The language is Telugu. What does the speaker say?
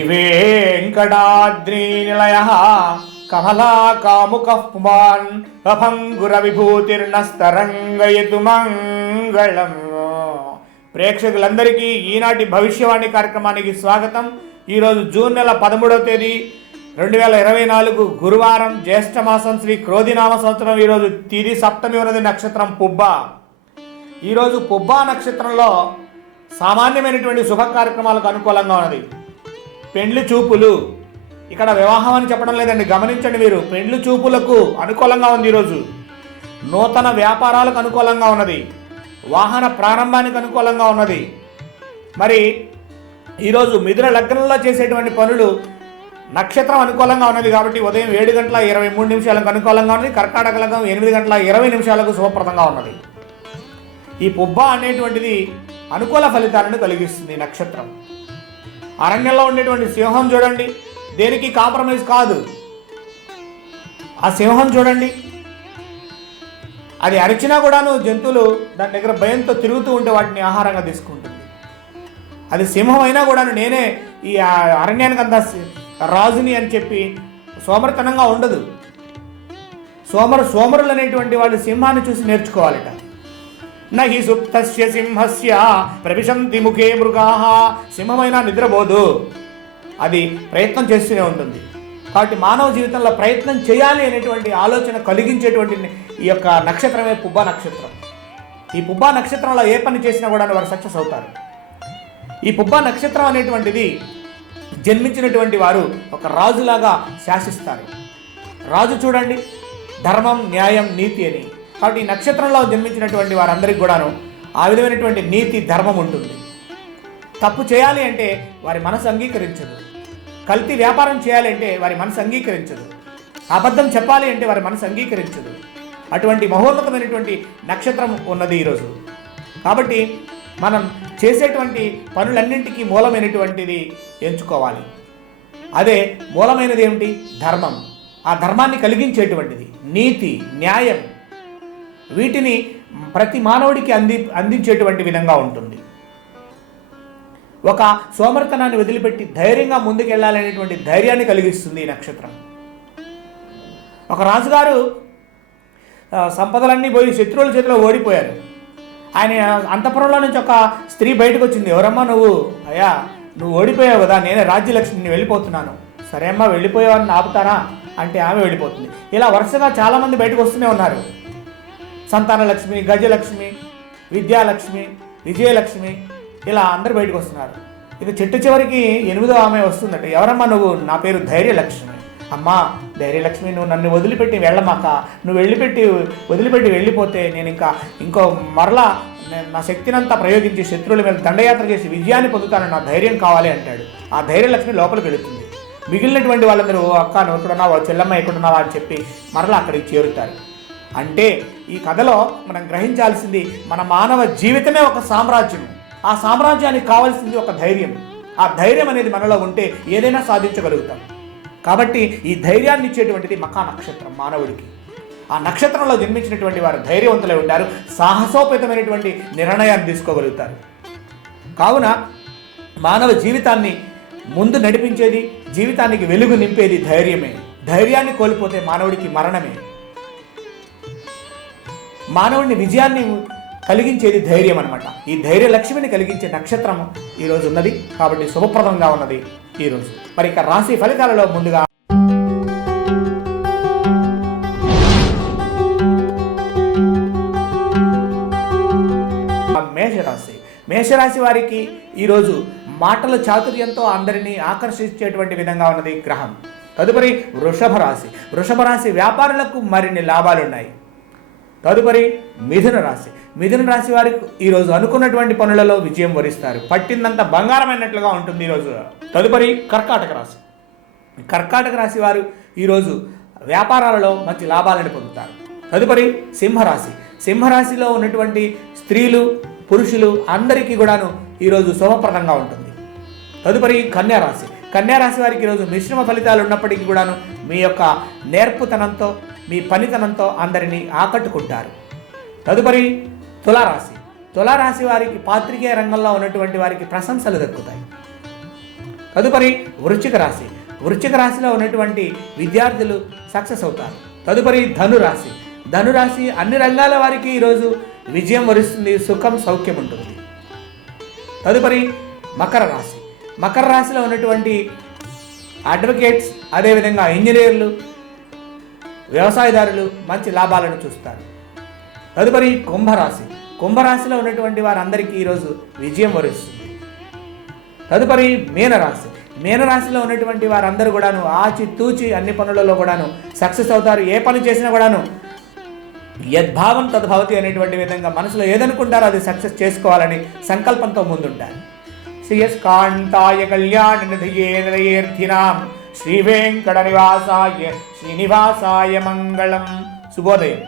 శ్రీవేంకటాద్రీనిలయ. కమలాకాముక పుమాన్ అభంగుర విభూతిర్ణస్తరంగయతు మంగళం. ప్రేక్షకులందరికీ ఈనాటి భవిష్యవాణి కార్యక్రమానికి స్వాగతం. ఈరోజు జూన్ నెల పదమూడవ తేదీ రెండు వేల ఇరవై నాలుగు గురువారం జ్యేష్ఠమాసం శ్రీ క్రోధినామ సంవత్సరం. ఈరోజు తిరి సప్తమి ఉన్నది నక్షత్రం పుబ్బ. ఈరోజు పుబ్బా నక్షత్రంలో సామాన్యమైనటువంటి శుభ కార్యక్రమాలకు అనుకూలంగా ఉన్నది. పెండ్లి చూపులు. ఇక్కడ వివాహం అని చెప్పడం లేదండి గమనించండి మీరు. పెండ్లి చూపులకు అనుకూలంగా ఉంది ఈరోజు. నూతన వ్యాపారాలకు అనుకూలంగా ఉన్నది. వాహన ప్రారంభానికి అనుకూలంగా ఉన్నది. మరి ఈరోజు మిథున లగ్నంలో చేసేటువంటి పనులు నక్షత్రం అనుకూలంగా ఉన్నది కాబట్టి ఉదయం ఏడు గంటల ఇరవై మూడు నిమిషాలకు అనుకూలంగా ఉన్నది. కర్కాటక లగ్నం ఎనిమిది గంటల ఇరవై నిమిషాలకు శుభప్రదంగా ఉన్నది. ఈ పుబ్బ అనేటువంటిది అనుకూల ఫలితాలను కలిగిస్తుంది నక్షత్రం. అరణ్యంలో ఉండేటువంటి సింహం చూడండి. దేనికి కాంప్రమైజ్ కాదు. ఆ సింహం చూడండి. అది అరిచినా కూడాను జంతువులు దాని దగ్గర భయంతో తిరుగుతూ ఉంటే వాటిని ఆహారంగా తీసుకుంటుంది. అది సింహం అయినా కూడాను నేనే ఈ అరణ్యానికి అంతా సి- రాజుని అని చెప్పి సోమరితనంగా ఉండదు. సోమరు సోమరులు అనేటువంటి వాళ్ళు సింహాన్ని చూసి నేర్చుకోవాలట. నహి సుప్తస్య సింహస్య. ప్రవిశంతి ముఖే మృగా. సింహమైనా నిద్రపోదు. అది ప్రయత్నం చేస్తూనే ఉంటుంది. కాబట్టి మానవ జీవితంలో ప్రయత్నం చేయాలి అనేటువంటి ఆలోచన కలిగించేటువంటి ఈ యొక్క నక్షత్రమే పుబ్బా నక్షత్రం. ఈ పుబ్బా నక్షత్రంలో ఏ పని చేసినా కూడా వారు సక్సెస్ అవుతారు. ఈ పుబ్బా నక్షత్రం అనేటువంటిది జన్మించినటువంటి వారు ఒక రాజులాగా శాసిస్తారు. రాజు చూడండి ధర్మం న్యాయం నీతి అని. కాబట్టి ఈ నక్షత్రంలో జన్మించినటువంటి వారందరికీ కూడాను ఆ విధమైనటువంటి నీతి ధర్మం ఉంటుంది. తప్పు చేయాలి అంటే వారి మనసు అంగీకరించదు. కల్తీ వ్యాపారం చేయాలి అంటే వారి మనసు అంగీకరించదు. అబద్ధం చెప్పాలి అంటే వారి మనసు అంగీకరించదు. అటువంటి మహోన్నతమైనటువంటి నక్షత్రం ఉన్నది ఈరోజు కాబట్టి మనం చేసేటువంటి పనులన్నింటికీ మూలమైనటువంటిది ఎంచుకోవాలి. అదే మూలమైనది ఏమిటి? ధర్మం. ఆ ధర్మాన్ని కలిగించేటువంటిది. నీతి న్యాయం. వీటిని ప్రతి మానవుడికి అంది అందించేటువంటి విధంగా ఉంటుంది. ఒక సోమర్తనాన్ని వదిలిపెట్టి ధైర్యంగా ముందుకెళ్ళాలనేటువంటి ధైర్యాన్ని కలిగిస్తుంది ఈ నక్షత్రం. ఒక రాజుగారు సంపదలన్నీ పోయి శత్రువుల చేతిలో ఓడిపోయారు. ఆయన అంతఃపురంలో నుంచి ఒక స్త్రీ బయటకు వచ్చింది ఎవరమ్మా నువ్వు? అయ్యా నువ్వు ఓడిపోయావు కదా నేనే రాజ్యలక్ష్మిని వెళ్ళిపోతున్నాను. సరే అమ్మా వెళ్ళిపోయావని ఆపుతారా? అంటే ఆమె వెళ్ళిపోతుంది. ఇలా వరుసగా చాలామంది బయటకు వస్తూనే ఉన్నారు. సంతానలక్ష్మి గజలక్ష్మి విద్యాలక్ష్మి విజయలక్ష్మి ఇలా అందరు బయటకు వస్తున్నారు. ఇక చెట్టు చివరికి ఎనిమిదో ఆమె వస్తుందట. ఎవరమ్మా నువ్వు? నా పేరు ధైర్యలక్ష్మి. అమ్మా ధైర్యలక్ష్మి నువ్వు నన్ను వదిలిపెట్టి వెళ్ళమాక. నువ్వు వెళ్ళిపెట్టి వదిలిపెట్టి వెళ్ళిపోతే నేను ఇంకా ఇంకో మరలా నేను నా శక్తినంతా ప్రయోగించి శత్రువుల మీద దండయాత్ర చేసి విజయాన్ని పొందుతాను. నా ధైర్యం కావాలి అంటాడు. ఆ ధైర్యలక్ష్మి లోపలికి వెళుతుంది. మిగిలినటువంటి వాళ్ళందరూ అక్క నువ్వు ఎక్కడున్నావు చెల్లమ్మ ఎక్కడున్నావా? అని చెప్పి మరలా అక్కడికి చేరుతారు. అంటే ఈ కథలో మనం గ్రహించాల్సింది మన మానవ జీవితమే ఒక సామ్రాజ్యం ఆ సామ్రాజ్యానికి కావాల్సింది ఒక ధైర్యం. ఆ ధైర్యం అనేది మనలో ఉంటే ఏదైనా సాధించగలుగుతాం. కాబట్టి ఈ ధైర్యాన్ని ఇచ్చేటువంటిది మకా నక్షత్రం మానవుడికి. ఆ నక్షత్రంలో జన్మించినటువంటి వారు ధైర్యవంతులై ఉంటారు సాహసోపేతమైనటువంటి నిర్ణయాన్ని తీసుకోగలుగుతారు. కావున మానవ జీవితాన్ని ముందు నడిపించేది జీవితానికి వెలుగు నింపేది ధైర్యమే. ధైర్యాన్ని కోల్పోతే మానవుడికి మరణమే. మానవుడిని విజయాన్ని కలిగించేది ధైర్యం అనమాట ఈ ధైర్య లక్ష్మిని కలిగించే నక్షత్రం ఈరోజు ఉన్నది. కాబట్టి శుభప్రదంగా ఉన్నది ఈరోజు మరి ఇక రాశి ఫలితాలలో ముందుగా మేషరాశి. మేషరాశి వారికి ఈరోజు మాటల చాతుర్యంతో అందరినీ ఆకర్షించేటువంటి విధంగా ఉన్నది గ్రహం. తదుపరి వృషభ రాశి వృషభ రాశి వ్యాపారులకు మరిన్ని లాభాలున్నాయి. తదుపరి మిథున రాశి. మిథున రాశి వారికి ఈరోజు అనుకున్నటువంటి పనులలో విజయం వరిస్తారు. పట్టిందంత బంగారమైనట్లుగా ఉంటుంది ఈరోజు. తదుపరి కర్కాటక రాశి. కర్కాటక రాశి వారు ఈరోజు వ్యాపారాలలో మంచి లాభాలను పొందుతారు. తదుపరి సింహరాశి. సింహరాశిలో ఉన్నటువంటి స్త్రీలు పురుషులు అందరికీ కూడాను ఈరోజు శుభప్రదంగా ఉంటుంది. తదుపరి కన్యారాశి కన్యారాశి వారికి ఈరోజు మిశ్రమ ఫలితాలు ఉన్నప్పటికీ కూడాను మీ యొక్క నేర్పుతనంతో మీ పనితనంతో అందరినీ ఆకట్టుకుంటారు. తదుపరి తులారాశి. తులారాశి వారికి పాత్రికేయ రంగంలో ఉన్నటువంటి వారికి ప్రశంసలు దక్కుతాయి. తదుపరి వృశ్చిక రాశి. వృశ్చిక రాశిలో ఉన్నటువంటి విద్యార్థులు సక్సెస్ అవుతారు. తదుపరి ధనురాశి. ధనురాశి అన్ని రంగాల వారికి ఈరోజు విజయం వరిస్తుంది సుఖం సౌఖ్యం ఉంటుంది. తదుపరి మకర రాశి. మకర రాశిలో ఉన్నటువంటి అడ్వకేట్స్ అదేవిధంగా ఇంజనీర్లు వ్యవసాయదారులు మంచి లాభాలను చూస్తారు. తదుపరి కుంభరాశి. కుంభరాశిలో ఉన్నటువంటి వారందరికీ ఈరోజు విజయం వరిస్తుంది. తదుపరి మీనరాశి. మీనరాశిలో ఉన్నటువంటి వారందరూ కూడాను ఆచి తూచి అన్ని పనులలో కూడాను సక్సెస్ అవుతారు. ఏ పని చేసినా కూడాను యద్భావం తద్భవతి అనేటువంటి విధంగా మనసులో ఏదనుకుంటారో అది సక్సెస్ చేసుకోవాలని సంకల్పంతో ముందుంటారు. శ్రీయస్ కాంతాయ కళ్యాణ నిధియే నిలయేర్థినాం ஸ்ரீவேங்கடநிவாசாய ஸ்ரீனிவாசாய மங்களம். சுபோதயம்.